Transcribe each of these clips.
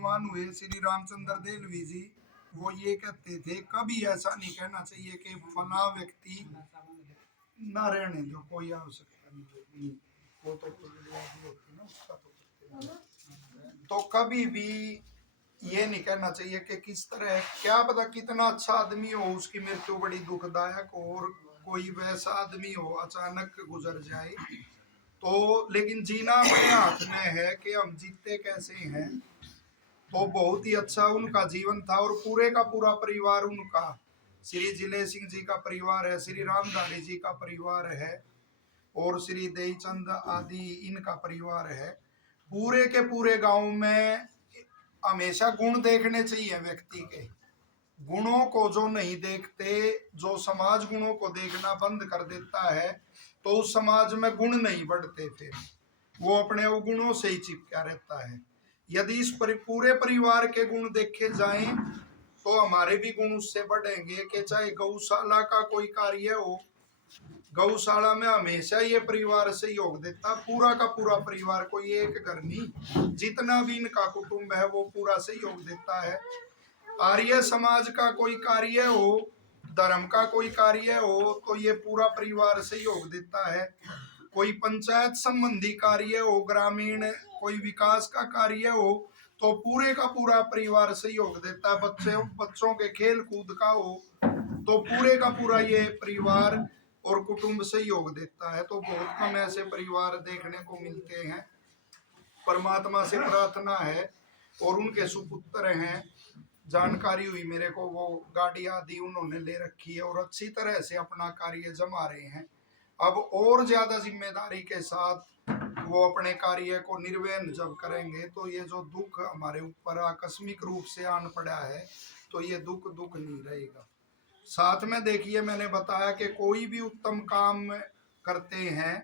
विद्वान हुए श्री रामचंद्र देलवी जी, वो ये कहते थे कभी ऐसा नहीं कहना चाहिए कि फला व्यक्ति ना रहने दो, कोई आवश्यकता नहीं, वो तो होती ना उसका तो कभी भी ये नहीं कहना चाहिए कि किस तरह, क्या पता कितना अच्छा आदमी हो उसकी मृत्यु बड़ी दुखदायक हो, और कोई वैसा आदमी हो अचानक गुजर जाए तो, लेकिन जीना अपने हाथ में है कि हम जीते कैसे हैं। तो बहुत ही अच्छा उनका जीवन था, और पूरे का पूरा परिवार उनका, श्री जिले सिंह जी का परिवार है, श्री रामधारी जी का परिवार है, और श्री देईचंद आदि इनका परिवार है। पूरे के पूरे गांव में हमेशा गुण देखने चाहिए व्यक्ति के, गुणों को जो नहीं देखते, जो समाज गुणों को देखना बंद कर देता है तो उस समाज में गुण नहीं बढ़ते, फिर वो अपने अवगुणों से ही चिपका रहता है। यदि इस पूरे परिवार के गुण देखे जाएं तो हमारे भी गुण उससे बढ़ेंगे कि चाहे गौशाला का कोई कार्य हो, गौशाला में हमेशा ये परिवार सहयोग देता, पूरा का पूरा परिवार, कोई एक घर नहीं, जितना भी इनका कुटुंब है वो पूरा सहयोग देता है। आर्य समाज का कोई कार्य हो, धर्म का कोई कार्य हो तो ये पूरा परिवार सहयोग देता है। कोई पंचायत संबंधी कार्य हो, ग्रामीण कोई विकास का कार्य हो तो पूरे का पूरा परिवार सहयोग देता है। बच्चों के खेल कूद का हो तो पूरे का पूरा ये परिवार और कुटुंब सहयोग देता है। तो बहुत कम ऐसे परिवार देखने को मिलते हैं। परमात्मा से प्रार्थना है, और उनके सुपुत्र हैं, जानकारी हुई मेरे को, वो गाड़ी आदि उन्होंने ले रखी है और अच्छी तरह से अपना कार्य जमा रहे हैं। अब और ज्यादा जिम्मेदारी के साथ वो अपने कार्य को निर्वहन जब करेंगे तो ये जो दुख हमारे ऊपर आकस्मिक रूप से आन पड़ा है तो ये दुख नहीं रहेगा। साथ में देखिए, मैंने बताया कि कोई भी उत्तम काम करते हैं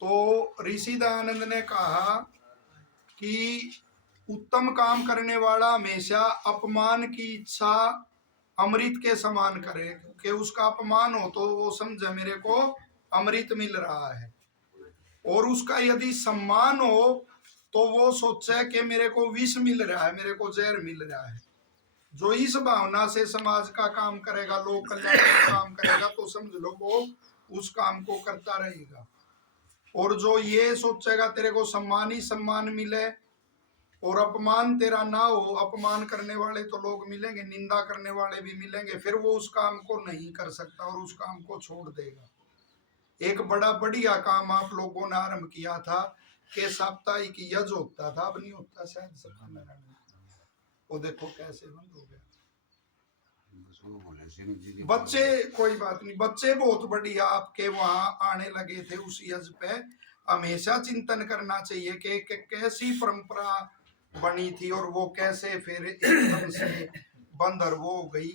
तो ऋषि दयानंद ने कहा कि उत्तम काम करने वाला हमेशा अपमान की इच्छा अमृत के समान करे, कि उसका अपमान हो तो वो समझे मेरे को अमृत मिल रहा है, और उसका यदि सम्मान हो तो वो सोचे कि मेरे को विष मिल रहा है, मेरे को जहर मिल रहा है। जो इस भावना से समाज का काम करेगा, लोक कल्याण का काम करेगा, तो समझ लो वो उस काम को करता रहेगा। और जो ये सोचेगा तेरे को सम्मान ही सम्मान मिले और अपमान तेरा ना हो, अपमान करने वाले तो लोग मिलेंगे, निंदा करने वाले भी मिलेंगे, फिर वो उस काम को नहीं कर सकता और उस काम को छोड़ देगा। एक बड़ा बढ़िया काम आप लोगों ने आरंभ किया था कि साप्ताहिक यज्ञ होता था, अब नहीं होता शायद सत्यनारायण, वो देखो कैसे बंद हो गया। बच्चे, कोई बात नहीं, बच्चे बहुत बढ़िया आपके वहां आने लगे थे उस यज्ञ पे। हमेशा चिंतन करना चाहिए कि कैसी परंपरा बनी थी और वो कैसे फिर एकदम से बंद और वो हो गई।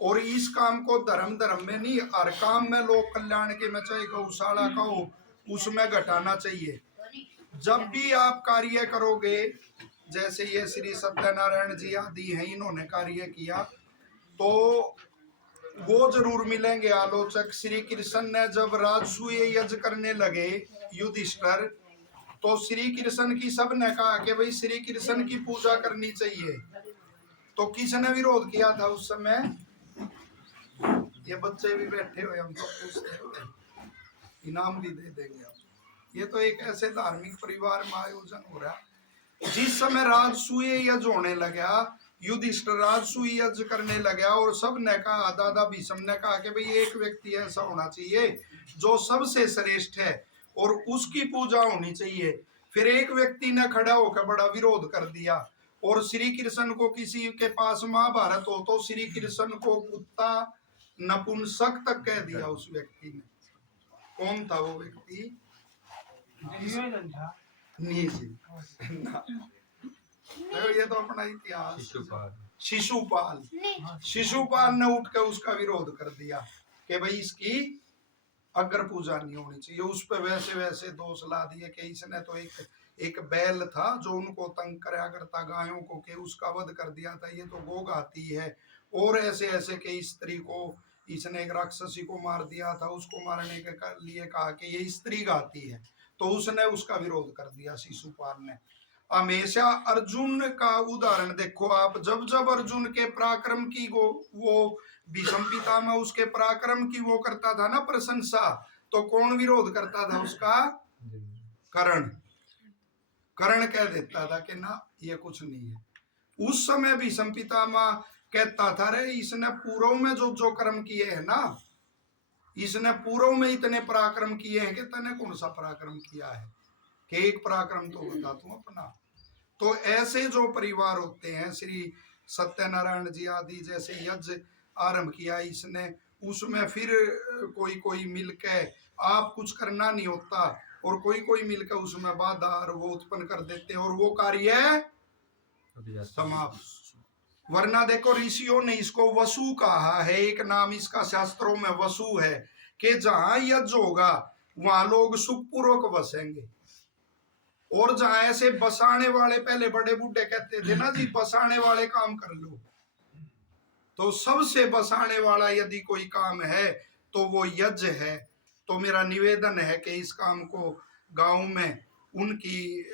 और इस काम को धर्म में नहीं, हर काम में लोक कल्याण के में, चाहे गौशाला का हो उसमें घटाना चाहिए। जब भी आप कार्य करोगे, जैसे ये श्री सत्यनारायण जी आदि हैं, इन्होंने कार्य किया तो वो जरूर मिलेंगे आलोचक। श्री कृष्ण ने जब राजसूय यज्ञ करने लगे युधिष्ठिर, तो श्री कृष्ण की सब ने कहा कि भाई श्री कृष्ण की पूजा करनी चाहिए, तो किसने विरोध किया था उस समय? ये बच्चे भी बैठे हुए, हम तो पूछते हुए इनाम भी दे देंगे आप। ये तो एक ऐसे धार्मिक परिवार में आयोजन हो रहा है। जिस समय राजसूय यज्ञ होने लगा, युधिष्ठिर राजसूय यज्ञ करने लगा और सब ने कहा, दादा भीष्म ने कहा कि भाई एक व्यक्ति ऐसा होना चाहिए जो सबसे श्रेष्ठ है और उसकी पूजा होनी चाहिए। फिर एक व्यक्ति ने खड़ा होकर बड़ा विरोध कर दिया, और श्री कृष्ण को किसी के पास महाभारत हो तो श्री कृष्ण को कुत्ता नपुंसक तक कह दिया उस व्यक्ति ने। कौन था वो व्यक्ति? नहीं जी, ये तो अपना इतिहास। शिशुपाल ने उठ कर उसका विरोध कर दिया कि भाई इसकी अग्र पूजा नहीं होनी चाहिए। उस पर वैसे दोष ला दिए कि इसने तो एक बैल था जो उनको तंग कराया करता गायों को, कि उसका वध कर दिया था, ये तो गो गाती है। और ऐसे कि स्त्री को इसने एक राक्षसी को मार दिया था, उसको मारने के लिए कहा कि ये स्त्री गाती है, तो उसने उसका विरोध कर दिया शिशुपाल ने। हमेशा अर्जुन का उदाहरण देखो आप, जब जब अर्जुन के पराक्रम की वो भीष्म पितामह उसके पराक्रम की वो करता था ना प्रशंसा, तो कौन विरोध करता था उसका? कर्ण। कर्ण कह देता था कि ना ये कुछ नहीं है। उस समय भीष्म पितामह कहता था रे इसने पूर्व में जो जो कर्म किए हैं ना, इसने पूर्व में इतने पराक्रम किए हैं कि तने कौन सा पराक्रम किया है, कि एक पराक्रम तो बता तू अपना। तो ऐसे जो परिवार होते हैं, श्री सत्यनारायण जी आदि जैसे यज्ञ आरंभ किया इसने, उसमें फिर कोई कोई मिलके, आप कुछ करना नहीं होता और कोई कोई मिलकर उसमें बाधा और वो उत्पन्न कर देते हैं और वो कार्य समाप्त। वरना देखो ऋषियों ने इसको वसु कहा है, एक नाम इसका शास्त्रों में वसु है, कि जहां यज्ञ होगा वहां लोग सुखपूर्वक बसेंगे। और जहां ऐसे बसाने वाले, पहले बड़े बूढ़े कहते थे ना जी बसाने वाले काम कर लो, तो सबसे बसाने वाला यदि कोई काम है तो वो यज्ञ है। तो मेरा निवेदन है कि इस काम को गांव में उनकी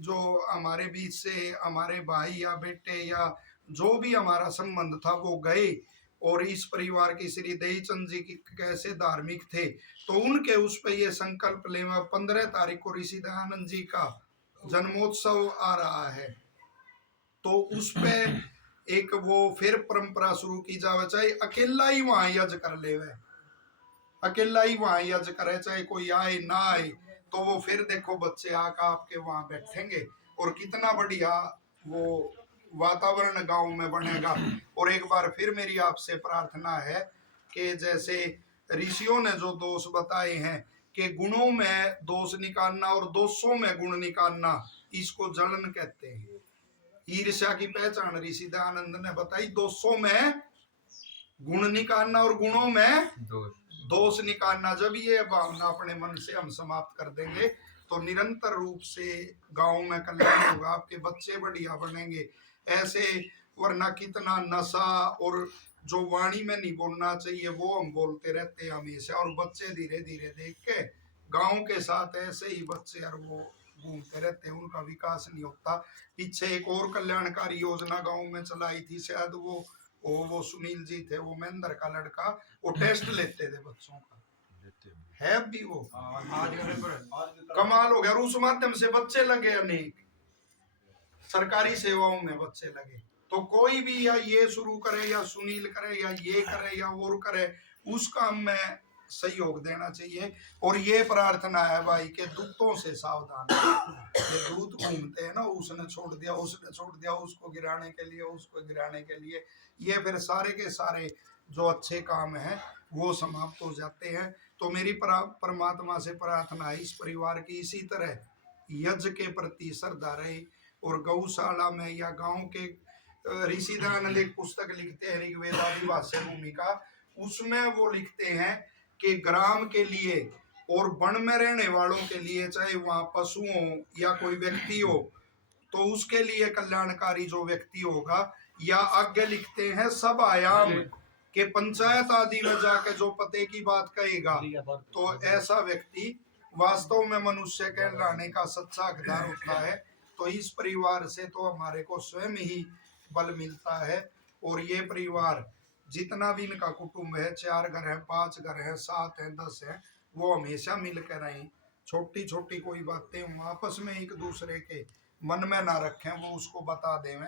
जो हमारे बीच से हमारे भाई या बेटे या जो भी हमारा संबंध था वो गए, और इस परिवार की श्री दहीचंद जी की कैसे धार्मिक थे, तो उनके उस पे ये संकल्प ले। 15 तारीख को ऋषि दयानंद जी का जन्मोत्सव आ रहा है, तो उस पे एक वो फिर परंपरा शुरू की जावे, चाहे अकेला ही वहां यज्ञ कर ले, वह अकेला ही वहां यज्ञ करे, चाहे कोई आए ना आए, तो वो फिर देखो बच्चे आकर आपके वहां बैठेंगे और कितना बढ़िया वो वातावरण गांव में बनेगा। और एक बार फिर मेरी आपसे प्रार्थना है कि जैसे ऋषियों ने जो दोष बताए हैं कि गुणों में दोष निकालना और दोषों में गुण निकालना, इसको जलन कहते हैं। ईर्ष्या की पहचान ऋषि दयानंद ने बताई, दोषों में गुण निकालना और गुणों में दोष निकालना। जब ये भावना अपने मन से हम समाप्त कर देंगे तो निरंतर रूप से गांव में कल्याण होगा, आपके बच्चे बढ़िया बनेंगे ऐसे। वरना कितना नशा और जो वाणी में नहीं बोलना चाहिए वो हम बोलते रहते हैं हमेशा, और बच्चे धीरे धीरे देख के गांव के साथ ऐसे ही बच्चे और वो घूमते रहते हैं, उनका विकास नहीं होता। पीछे एक और कल्याणकारी योजना गांव में चलाई थी, शायद वो सुनील जी थे, वो महेंद्र का लड़का, वो टेस्ट लेते थे बच्चों का, है भी वो कमाल हो गया। और उस माध्यम से बच्चे लगे, अनेक सरकारी सेवाओं में बच्चे लगे। तो कोई भी या ये शुरू करे या सुनील करे या ये करे या और करे, उस काम में सहयोग देना चाहिए। और ये प्रार्थना है भाई के दूतों से सावधान। ये दूत घूमते हैं ना, उसने छोड़ दिया, उसने छोड़ दिया, उसको गिराने के लिए, उसको गिराने के लिए, ये फिर सारे के सारे जो अच्छे काम हैं वो समाप्त हो जाते हैं। तो मेरी परमात्मा से प्रार्थना है इस परिवार की इसी तरह यज्ञ के प्रति श्रद्धा रहे। और गौशाला में या गांव के ऋषि दयानंद एक पुस्तक लिखते हैं ऋग्वेदादि भाष्य भूमिका, उसमें वो लिखते हैं कि ग्राम के लिए और वन में रहने वालों के लिए, चाहे वहां पशु हो या कोई व्यक्ति हो, तो उसके लिए कल्याणकारी जो व्यक्ति होगा, या आगे लिखते हैं सब आयाम के पंचायत आदि में जाके जो पते की बात कहेगा, तो ऐसा व्यक्ति वास्तव में मनुष्य कहलाने का सच्चा हकदार होता है। तो इस परिवार से तो हमारे को स्वयं ही बल मिलता है। और ये परिवार जितना भी इनका कुटुंब है, 4 घर है, 5 घर है, 7 है, 10 है, वो हमेशा मिलकर रहें। छोटी छोटी कोई बातें आपस में एक दूसरे के मन में ना रखें, वो उसको बता दें,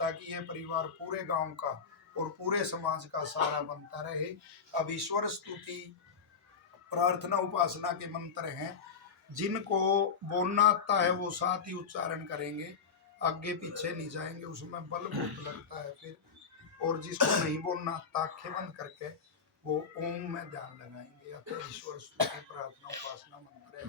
ताकि ये परिवार पूरे गांव का और पूरे समाज का सहारा बनता रहे। अब ईश्वर स्तुति प्रार्थना उपासना के मंत्र हैं, जिनको बोलना आता है वो साथ ही उच्चारण करेंगे, आगे पीछे नहीं जाएंगे, उसमें बल बहुत लगता है फिर। और जिसको नहीं बोलना आता आंखें बंद करके वो ओम में ध्यान लगाएंगे। अतः ईश्वर स्तुति प्रार्थना उपासना मंत्र है।